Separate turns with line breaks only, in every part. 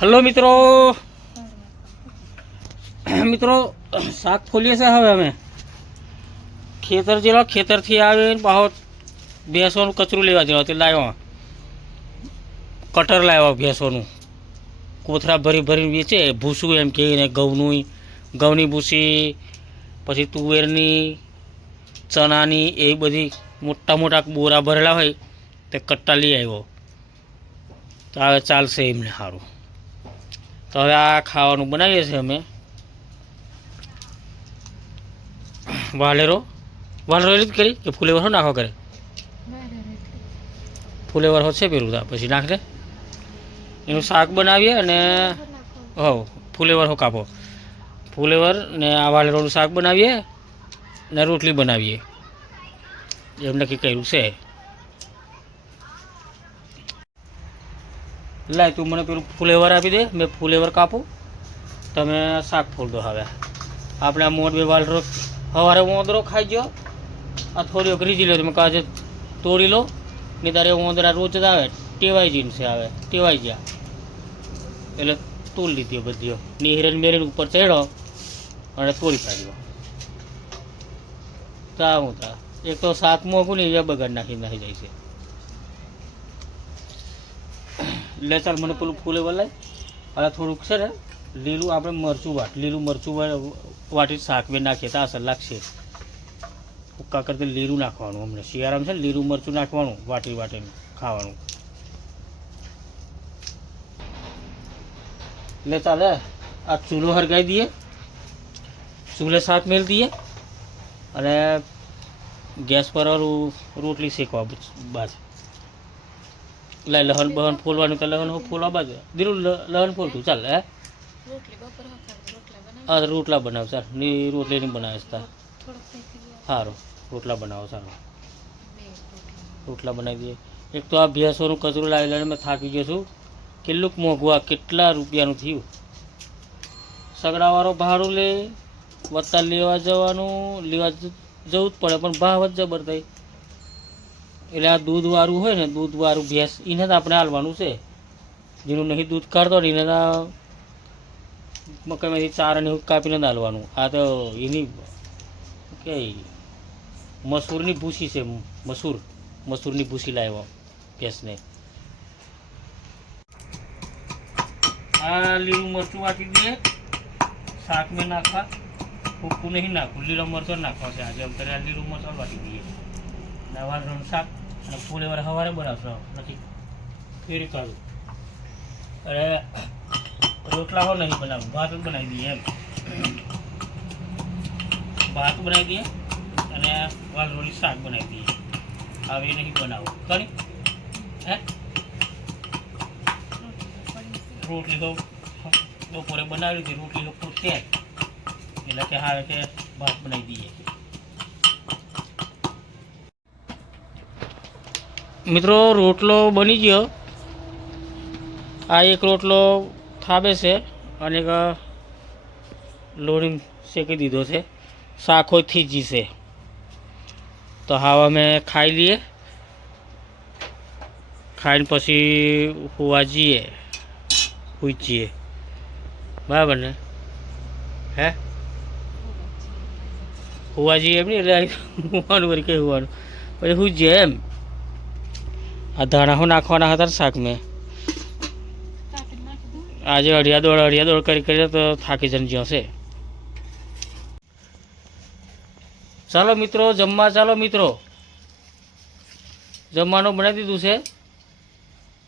Hello મિત્રો. મિત્રો, શાક ફોલીએ છે હવે અમે. ખેતર જેવા ખેતરથી આવીને પાછો ભેંસોનું કચરું લેવા જેવા તે લાવ્યા કટર લાવ્યા ભેંસોનું. કોથરા ભરી ભરીને વેચે, ભૂસું એમ કહીને ઘઉંનું ઘઉંની ભૂસી, પછી તુવેરની, ચણાની એવી બધી મોટા મોટા બોરા ભરેલા હોય, તે કટ્ટા લઈ આવ્યો. તો હવે ચાલશે એમને સારું તો હવે આ ખાવાનું બનાવીએ છીએ અમે. વાલેરો? વાલેરો એ જ કરી? કે ફૂલેવર હો નાખો કરે ફુલેવર હો છે પેલું પછી નાખ એનું શાક બનાવીએ અને હો ફૂલેવર હો કાપો. ફૂલેવર ને આ વાલેરોનું શાક બનાવીએ ને રોટલી બનાવીએ. એમ નક્કી કર્યું છે. લાય તું મને પેલું ફુલેવર આપી દે, મેં ફુલેવર કાપું. તમે શાક ફૂલ દો હવે. આપણે આ મોટ બે વાલરો સવારે ઓંદરો ખાઈ ગયો. આ થોડી વખત લો, તમે કાજે તોડી લો. નહીં તારે ઓંદરા રોજ જ આવે. ટેવાઈ જઈને છે આવે ટેવાઈ ગયા. એટલે તોલ લીધી બધીઓ ને હિરણ મેરીન ઉપર ચડ્યો અને તોડી કાઢ્યો. તા હું તા. એક તો શાક મોંઘું ને એ બગાડ નાખી નાખી જાય છે. લે ચાલ મને પેલું ફૂલે વલાય. હવે થોડુંક છે ને, લીલું આપણે મરચું વાટ, લીલું મરચું વાટી શાક બી નાખીએ, તો અસર લાગશે. હુક્કા કરતી લીલું નાખવાનું અમને. શિયાળામાં છે ને, લીલું મરચું નાખવાનું, વાટી વાટીને ખાવાનું. લે ચાલે આ ચૂલો હરગાવી દઈએ. ચૂલે શાક મેળ દઈએ. અને ગેસ પર રોટલી શેકવા બાદ લે લહન બહન ફોલવાનું તો લહન ફોલવા બાજુ. દીરું લહન ફોલતું. ચાલ, હે? હા રોટલા બનાવ, ચાલ. ની રોટલી નહીં બનાવે તા સારું રોટલા બનાવો સારું રોટલા બનાવી દઈએ. એક તો આ ભેંસોનું કચરું લાવી લઈને મેં થાકી ગયો છું. કેટલુંક મોંઘું આ કેટલા રૂપિયાનું થયું? સગડાવાળો ભાડું લે, વત્તા લેવા જવાનું, લેવા જવું જ પડે, પણ ભાવ જ જબર થાય એટલે આ દૂધવાળું હોય ને દૂધવાળું ભેંસ એને તો આપણે હાલવાનું છે. જેનું નહીં દૂધ કાઢતો એને તો મકાઈમાંથી ચાર અને એવું કાપીને હાલવાનું. આ તો એની કે મસૂરની ભૂસી છે, મસૂર, મસૂરની ભૂસી લાવ્યો ભેંસને. આ લીલું મરચું વાટી દઈએ. શાક મેં નાખવા. ભૂકું નહીં નાખવું, લીલો મરચો નાખવા છે આજે. અત્યારે આ લીલું મરચો વાટી દઈએ. નવાનું શાક અને ફૂલેવાર સવારે બનાવશો. નથી. ફેરી કાઢું. અરે, રોટલા હો નહીં બનાવું. ભાત બનાવી દઈએ એમ. ભાત બનાવી દઈએ અને વાલરોની શાક બનાવી દઈએ. હવે નહીં બનાવું. કરી? હે? રોટલી તો બપોરે બનાવી હતી. રોટલી તો ખુદ છે એટલે કે હા કે ભાત બનાવી દઈએ. મિત્રો, રોટલો બની ગયો. આ એક રોટલો થાબે છે અને એક લોણી શેકી દીધો છે. શાખો થીજી છે. તો હવે અમે ખાઈ લઈએ. ખાઈને પછી હોવા જઈએ. પૂછીએ. બરાબર ને? હે? હોવા જઈએ એમ નહીં? એટલે હોવાનું વળી કંઈ હોવાનું? પછી હું એમ. આ ધાણા હું નાખવાના હતા શાક મેં આજે અડિયાદોડ અડિયાદોડ કરી કરી તો થાકી જન જશે ચાલો મિત્રો, જમવા ચાલો મિત્રો. જમવાનું બનાવી દીધું છે.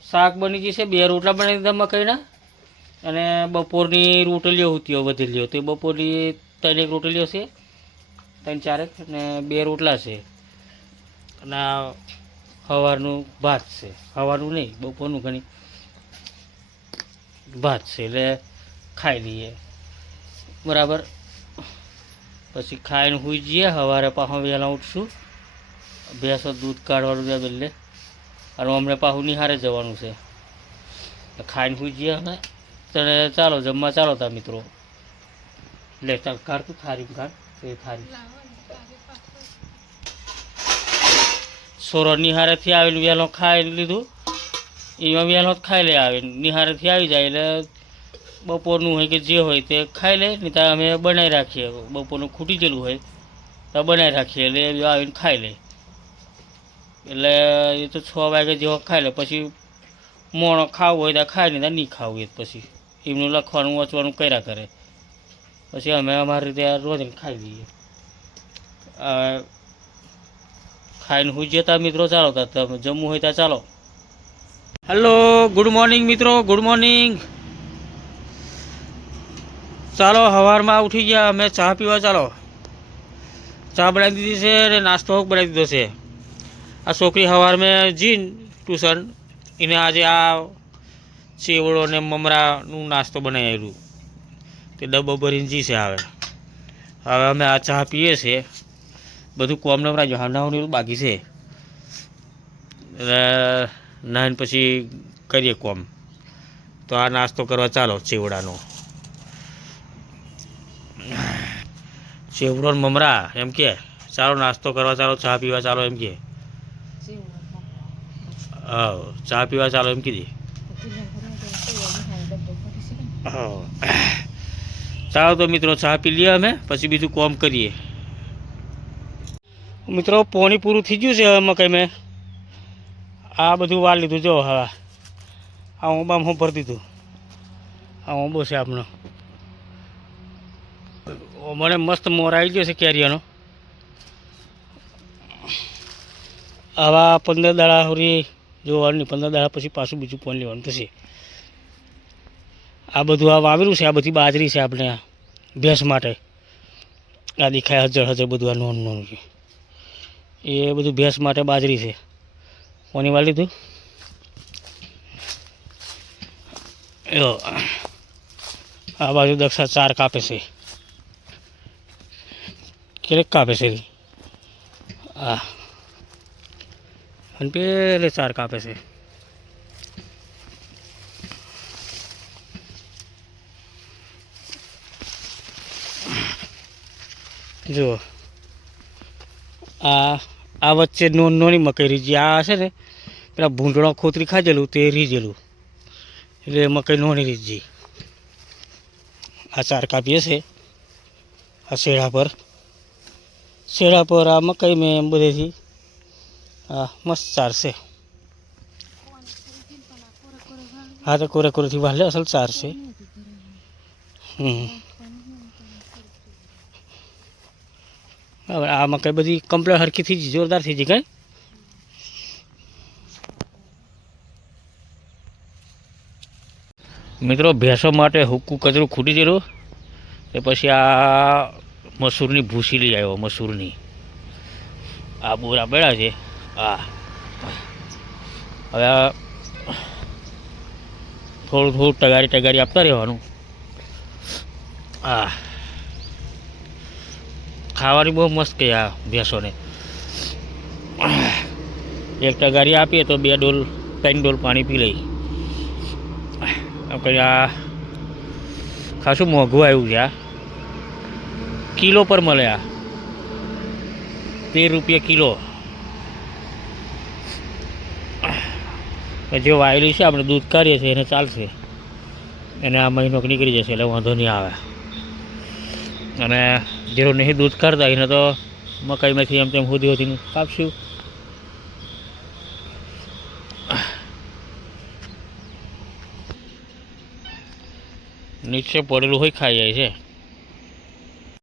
શાક બની ગઈ છે, બે રોટલા બનાવી દીધા મકાઈના. અને બપોરની રોટલીઓ હતી વધેલીઓ તો બપોરની ત્રણ એક રોટલીઓ છે, ત્રણ ચારેક અને બે રોટલા છે. અને સવારનું ભાત છે. સવારનું નહીં, બપોરનું ઘણી ભાત છે એટલે ખાઈ લઈએ. બરાબર? પછી ખાઈને હોઈ જઈએ સવારે પાછું વહેલા ઉઠશું. ભેંસો દૂધ કાઢવાનું છે બદલે. અને અમને પાછું નિહારે જવાનું છે. ખાઈને હોઈ જઈએ અમે ત્યારે ચાલો, જમવા ચાલો તા મિત્રો. લે ચાલ કાઢ તું થારી કાઢ એ થારી સોરો નિહારેથી આવીને વહેલો ખાઈ લીધું. એમાં વહેલો ખાઈ લે આવે નિહારેથી આવી જાય એટલે બપોરનું હોય કે જે હોય તે ખાઈ લે નહીં તો અમે બનાવી રાખીએ. બપોરનું ખૂટી ગયેલું હોય તો બનાવી રાખીએ એટલે એ આવીને ખાઈ લે. એટલે એ તો છ વાગે જેવો ખાઈ લે. પછી મોણો ખાવું હોય તો ખાય નહીં તો નહીં ખાવું એ પછી. એમનું લખવાનું, વાંચવાનું કર્યા કરે. પછી અમે અમારી રીતે રોજ ખાઈ લઈએ. ખાઈને હું જતા મિત્રો, ચાલો તમે જમવું હોય ત્યાં ચાલો. હેલો ગુડ મોર્નિંગ મિત્રો ગુડ મોર્નિંગ ચાલો સવારમાં ઉઠી ગયા, અમે ચા પીવા ચાલો. ચા બનાવી દીધી છે અને નાસ્તો બનાવી દીધો છે. આ છોકરી સવાર મેં જીન ટ્યુશન, એને આજે આ ચેવડો ને મમરાનું નાસ્તો બનાવી આવ્યું તે ડબ્બો ભરીને જી છે હવે. હવે અમે આ ચા પીએ છીએ. બધું કોમ નવરાજો હાંડાઓને એવું બાકી છે. નાહીને પછી કરીએ કોમ. તો આ નાસ્તો કરવા ચાલો ચેવડાનો. ચેવડો મમરા, એમ કે, ચાલો નાસ્તો કરવા ચાલો, ચા પીવા ચાલો, એમ કે. હા ચા પીવા ચાલો, એમ કીધી. ચાલો તો મિત્રો, ચા પી લઈએ અમે, પછી બીજું કોમ કરીએ. મિત્રો, પોણી પૂરું થઈ ગયું છે હવે મકાઈ મેં. આ બધું વાર લીધું, જો હવે. આ ઓબામ હું ભરી દીધું. આ ઓબો છે આપણો મને મસ્ત મોર આવી ગયો છે કેરિયાનો આવા પંદર દાડા સુધી જોવાનું, પંદર દાડા પછી પાછું બીજું પોન લેવાનું થશે. આ બધું આ વાવેલું છે, આ બધી બાજરી છે આપણે ભેંસ માટે. આ દેખાય હજર હજર બધું આ નોન નોન છે એ બધું ભેંસ માટે બાજરી છે. કોની વાળી લીધું આ બાજુ દક્ષા ચાર કાપે છે. કેટલેક કાપે છે? હા અને પેલે ચાર કાપે છે. જુઓ. આ આ વચ્ચે નોન નોની મકાઈ રીજી. આ છે ને પેલા ભૂંડણો ખોતરી ખાજેલું તે રીજેલું. એટલે મકાઈ નોની રીજી. આ ચાર કાપીએ છે આ શેડા પર. શેડા પર આ મકાઈ મેં બધેથી હા મસ્ત ચાર છે. હા, તો કોરે કોરેથી વાલે, અસલ ચાર છે. હમ. હવે આ મકાઈ બધી કમ્પ્લેટ હરખી થઈ ગઈ, જોરદાર થઈ જઈ કઈ? મિત્રો, ભેંસો માટે હુક્કું કચરું ખૂટી ગયેલું એ પછી આ મસૂરની ભૂસી લઈ આવ્યો, મસૂરની. આ બોરા બેડા છે. આ. હવે આ થોડું થોડું ટગારી ટગારી આપતા રહેવાનું. આ. ખાવાની બહુ મસ્ત કે આ ભેંસોને. એક ટગારી આપીએ તો બે ડોલ, ત્રણ ડોલ પાણી પી લઈ આપણે આ ખાસું મોંઘું આવ્યું છે આ. કિલો પર મળે આ. તેર રૂપિયા કિલો. જે વાયેલી છે, આપણે દૂધ કાઢીએ છીએ, એને ચાલશે. એને આ મહિનો નીકળી જશે, એટલે વાંધો નહીં આવે. અને જેનું નહીં દૂધ કાઢતા એને તો મકાઈમાંથી એમ તેમ સુધી હોદીને કાપશું. નીચે પડેલું હોય ખાઈ જાય છે.